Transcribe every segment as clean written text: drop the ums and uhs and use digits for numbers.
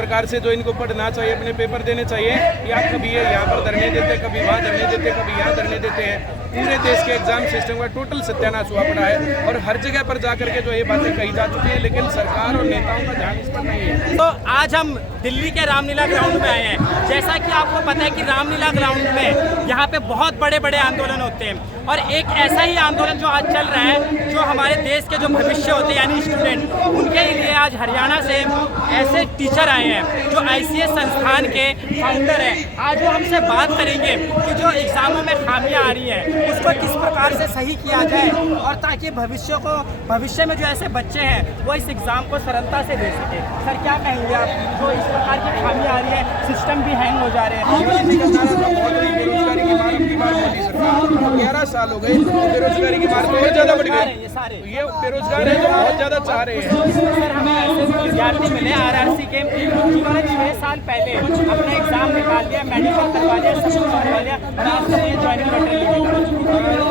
प्रकार से जो इनको पढ़ना चाहिए, अपने पेपर देने चाहिए, या कभी ये यहाँ पर धरने देते, कभी वहाँ धरने देते, कभी यहाँ धरने देते हैं। पूरे देश के एग्जाम सिस्टम का टोटल सत्यानाश हुआ पड़ा है और हर जगह पर जा करके जो ये बातें कही जा चुकी हैं, लेकिन सरकार और नेताओं का ध्यान इस पर नहीं है। तो आज हम दिल्ली के रामलीला ग्राउंड में आए हैं। जैसा कि आपको पता है कि रामलीला ग्राउंड में यहाँ पे बहुत बड़े बड़े आंदोलन होते हैं और एक ऐसा ही आंदोलन जो आज चल रहा है, जो हमारे देश के जो भविष्य होते हैं यानी स्टूडेंट, उनके लिए आज हरियाणा से ऐसे टीचर आए हैं जो ICS संस्थान के फाउंडर हैं। आज वो हमसे बात करेंगे कि जो एग्ज़ामों में खामियां आ रही हैं उसको किस प्रकार से सही किया जाए और ताकि भविष्य में जो ऐसे बच्चे हैं वो इस एग्ज़ाम को सरलता से दे सके। सर क्या कहेंगे आप, जो इस प्रकार की खामियां आ रही है, सिस्टम भी हैंग हो जा रहे हैं? बेरोजगारी की मार की बार मोदी सरकार 11 साल हो गए, बेरोजगारी की मार बहुत ज़्यादा बढ़ गई। ये बेरोजगार है जो बहुत ज़्यादा चाह रहे हैं। सर हमें ऐसे भी विद्यार्थी मिले RRC के जिन्होंने 6 साल पहले अपना एग्ज़ाम निकाल लिया, मेडिकल करवा लिया, सब कुछ करवा लिया, ज्वाइनिंग लेटर।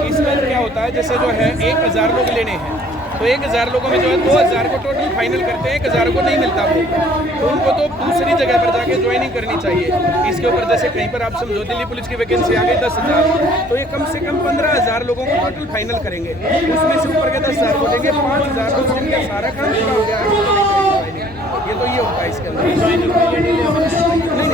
इसमें क्या होता है, जैसे जो है 1000 लोग लेने हैं तो 1000 लोगों में जो है 2000 को टोटल फाइनल करते हैं, 1000 को नहीं मिलता वो, तो उनको तो दूसरी जगह पर जाके ज्वाइनिंग करनी चाहिए। इसके ऊपर जैसे कहीं पर आप समझो दिल्ली पुलिस की वैकेंसी आ गई 10,000, तो ये कम से कम 15,000 लोगों को टोटल फाइनल करेंगे, उसमें से ऊपर के 10,000 को देंगे, 5,000 लोग जिनका सारा काम पूरा हो गया। ये तो ये होता है इसके अंदर। नहीं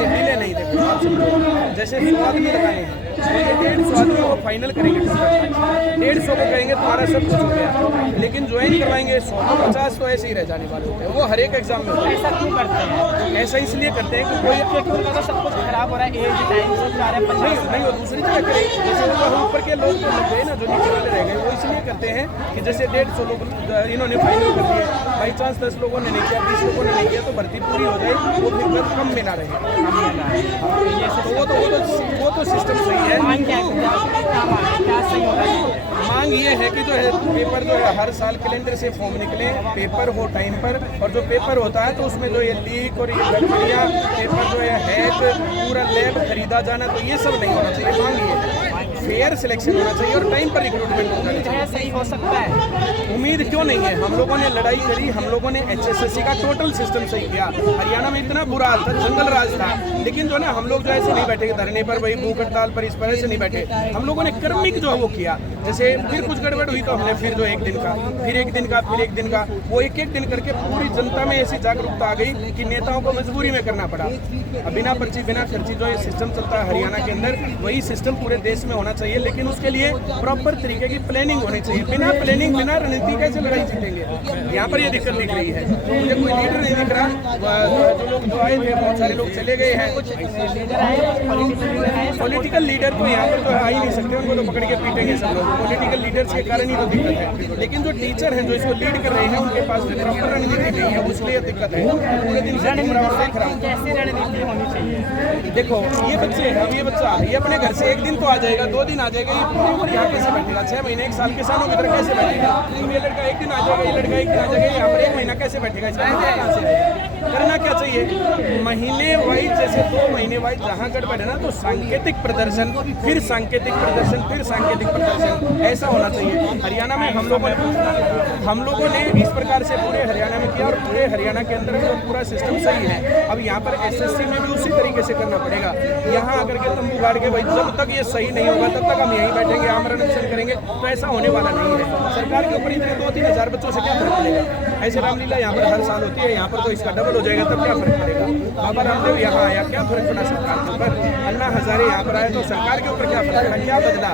डिले नहीं, देखो आप समझो जैसे 100 आदमी लगाने हैं तो ये 150 आदमी को फाइनल करेंगे, 150 को कहेंगे तुम्हारा सब कुछ हो गया, लेकिन ज्वाइन करवाएंगे 100-50 तो ऐसे ही रह जाने वाले होते हैं। वो हर एक एग्जाम में होता है। ऐसा क्यों करते हैं? ऐसा इसलिए करते हैं कि कोई सब कुछ खराब हो रहा है, एज टाइम से जा रहे हैं, नहीं वो दूसरी जगह करें। जैसे वो ऊपर के लोग जो लग गए ना, जो नीचे वाले रह गए, वो इसलिए करते हैं कि जैसे 150 लोग इन्होंने फाइनल कर दिए, बाई चांस 10 लोगों ने नहीं किया, 20 लोगों ने नहीं किया, तो भर्ती पूरी हो जाए, वो फिर कम में ना रहे। वो तो सिस्टम सही है। क्या सही होना चाहिए? मांग ये है कि जो है पेपर जो है हर साल कैलेंडर से फॉर्म निकले, पेपर हो टाइम पर, और जो पेपर होता है तो उसमें जो ये लीक और ये गड़बड़ियाँ, पेपर जो है हैक, पूरा लैब खरीदा जाना, तो ये सब नहीं होना चाहिए। मांग ये है फेयर सिलेक्शन होना चाहिए और टाइम पर रिक्रूटमेंट होना चाहिए। सही हो सकता है? उम्मीद क्यों नहीं है? हम लोगों ने लड़ाई करी, हम लोगों ने HSSC का टोटल सिस्टम सही किया। हरियाणा में इतना बुरा हाल था, जंगल राज था, लेकिन जो ना हम लोग जो ऐसे नहीं बैठे धरने पर, वही भूख हड़ताल पर, इस पर ऐसे नहीं बैठे। हम लोगों ने क्रमिक जो है वो किया। जैसे फिर कुछ गड़बड़ हुई तो हमने फिर जो एक दिन का, फिर एक दिन का, फिर एक दिन का, वो एक एक दिन करके पूरी जनता में ऐसी जागरूकता आ गई कि नेताओं को मजबूरी में करना पड़ा। बिना पर्ची बिना खर्ची जो ये सिस्टम चलता है हरियाणा के अंदर, वही सिस्टम पूरे देश में होना चाहिए, लेकिन उसके लिए प्रॉपर तरीके की प्लानिंग होनी चाहिए। बिना प्लानिंग, बिना रणनीति कैसे लड़ाई जीतेंगे? यहाँ पर ये दिक्कत दिख रही है। तो मुझे कोई लीडर नहीं दिख रहा। जो लोग जो आए थे, बहुत सारे लोग चले गए हैं। पॉलिटिकल लीडर तो यहाँ पर तो आ ही नहीं सकते, उनको तो पकड़ के पीटेंगे सब लोग। पॉलिटिकल लीडर्स के कारण ही तो दिक्कत है, लेकिन जो टीचर हैं जो इसको लीड कर रहे हैं, उनके पास भी प्रॉपर रणनीति नहीं है, उसलिए दिक्कत है। पूरे दिन से कैसी रणनीति होनी चाहिए? देखो ये बच्चे हैं, अब ये बच्चा ये अपने घर से एक दिन तो आ जाएगा, 2 दिन आ जाएगा, ये पूरी उम्र यहाँ कैसे बैठेगा? 6 महीने 1 साल किसानों की तरह कैसे बैठेगा? तो ये लड़का एक दिन आ जाएगा, ये लड़का एक दिन आ जाएगा, यहाँ पर 1 महीना कैसे बैठेगा? इसका कहाँ से आएगा? करना क्या चाहिए? महीने वाइज, जैसे 2 महीने वाइज जहाँ गड़बड़ है ना, तो सांकेतिक प्रदर्शन, फिर सांकेतिक प्रदर्शन, फिर सांकेतिक प्रदर्शन, ऐसा होना चाहिए। हरियाणा में हम लोगों ने इस प्रकार से पूरे हरियाणा में किया और पूरे हरियाणा के अंदर जो पूरा सिस्टम सही है। अब यहाँ पर SSC में भी उसी तरीके से करना पड़ेगा। यहाँ आकर के तंबू गाड़ के भाई जब तक ये सही नहीं होगा तब तक हम यहीं बैठेंगे, आमरण अनशन करेंगे, तो ऐसा होने वाला नहीं है। सरकार के ऊपर इतने 2-3 हज़ार बच्चों से क्या फर्क पड़ेगा? ऐसे रामलीला यहाँ पर हर साल होती है, यहाँ पर तो इसका डबल हो जाएगा, तब क्या फर्क पड़ेगा? बाबा रामदेव यहाँ आया, क्या फर्क पड़ा सरकार के ऊपर? अन्ना हजारे यहाँ पर आए तो सरकार के ऊपर क्या फर्क पड़ा? क्या बदला?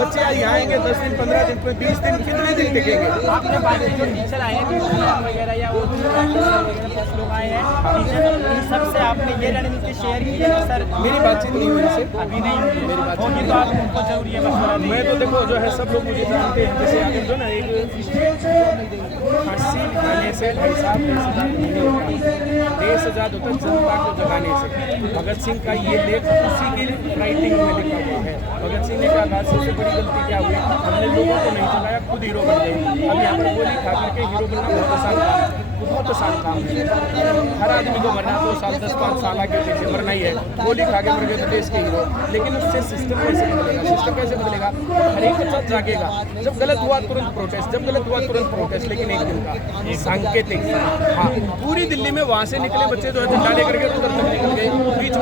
बच्चे यहाँ आएंगे 10 दिन, 15 दिन, 20 दिन, कितने दिन टिकेंगे? आपने बात की जो टीचर आए हैं वगैरह या वो लोग आए हैं, सबसे आपने ये रणनीति शेयर की है? सर मेरी बातचीत नहीं हुई से अभी नहीं हुई, मेरी बात होगी तो आप उनको जरूरी है मशवरा दें। मैं तो देखो जो है सब लोग मुझे जानते हैं। जैसे अगर जो ना एक फांसी खाने से भाई साहब देश आज़ाद होता जनता को जगाने से। भगत सिंह का ये लेख उसी की राइटिंग में लिखा हुआ है। भगत सिंह ने कहा था सबसे बड़ी गलती क्या हुई, हमने लोगों को नहीं जगाया, खुद हीरो बन गए। अब यहाँ पर गोली खा करके हीरो बनना बहुत आसान काम है, बहुत आसान काम है। हर आदमी को मरना 2 साल 10-5 साल आगे पीछे मरना ही है, गोली खा के मर गए तो देश के हीरो। लेकिन उससे सिस्टम कैसे बदलेगा? सिस्टम कैसे बदलेगा? हर एक बच्चा जागेगा, जब गलत हुआ तुरंत प्रोटेस्ट, जब गलत हुआ तुरंत प्रोटेस्ट, लेकिन एक दिन का सांकेतिक। हाँ, पूरी दिल्ली में वहाँ से निकले बच्चे जो है झंडा लेकर के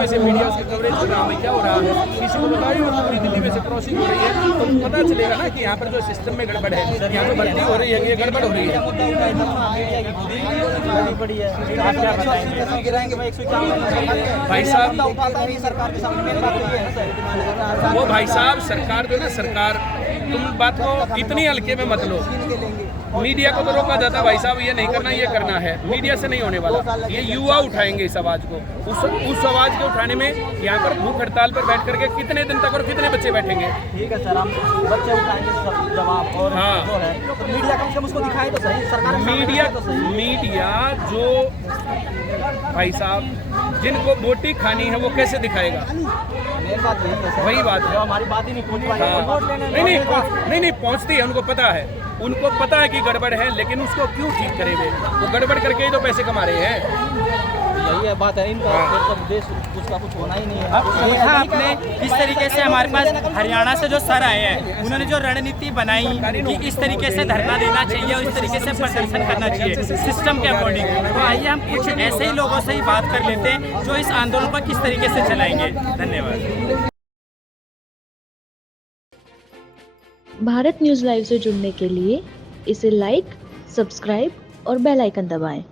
में से मीडिया उसकी कवरेज कर रहा है क्या हो रहा है, किसी को बताइए और पूरी दिल्ली में से क्रॉसिंग हो रही है तो पता चलेगा ना कि यहाँ पर जो सिस्टम में गड़बड़ है, यहाँ पे भर्ती हो रही है, ये गड़बड़ हो रही है। भाई साहब वो भाई साहब सरकार जो ना सरकार, तुम बात को इतनी हल्के में मत लो। मीडिया को तो रोका जाता है भाई साहब, ये नहीं करना ये करना है, मीडिया से नहीं होने वाला। ये युवा उठाएंगे इस आवाज़ को, उस आवाज़ को उठाने में यहाँ पर भूख हड़ताल पर बैठ करके कितने दिन तक और कितने बच्चे बैठेंगे। ठीक है सर, हम बच्चे उठाएंगे सब जवाब और हाँ। जो है तो मीडिया कम से कम उसको दिखाए तो सही, सरकार मीडिया जो भाई साहब जिनको बोटी खानी है वो कैसे दिखाएगा? मेन बात यही है सर, वही बात है, जो हमारी बात ही नहीं पहुंच पाई। नहीं पहुंचती है, उनको पता है, उनको पता है कि गड़बड़ है, लेकिन उसको क्यों ठीक करेंगे? वो गड़बड़ करके ही तो पैसे कमा रहे हैं। यही है बात है, इनका फिर तो देश उसका कुछ होना ही नहीं है। अब देखा आपने किस तरीके से हमारे पास हरियाणा से जो सर आए हैं, उन्होंने जो रणनीति बनाई कि इस तरीके से धरना देना चाहिए और इस तरीके से प्रदर्शन करना चाहिए सिस्टम के अकॉर्डिंग। तो आइए हम कुछ ऐसे ही लोगों से ही बात कर लेते हैं जो इस आंदोलन को किस तरीके से चलाएंगे। धन्यवाद। भारत न्यूज़ लाइव से जुड़ने के लिए इसे लाइक, सब्सक्राइब और बेल आइकन दबाएं।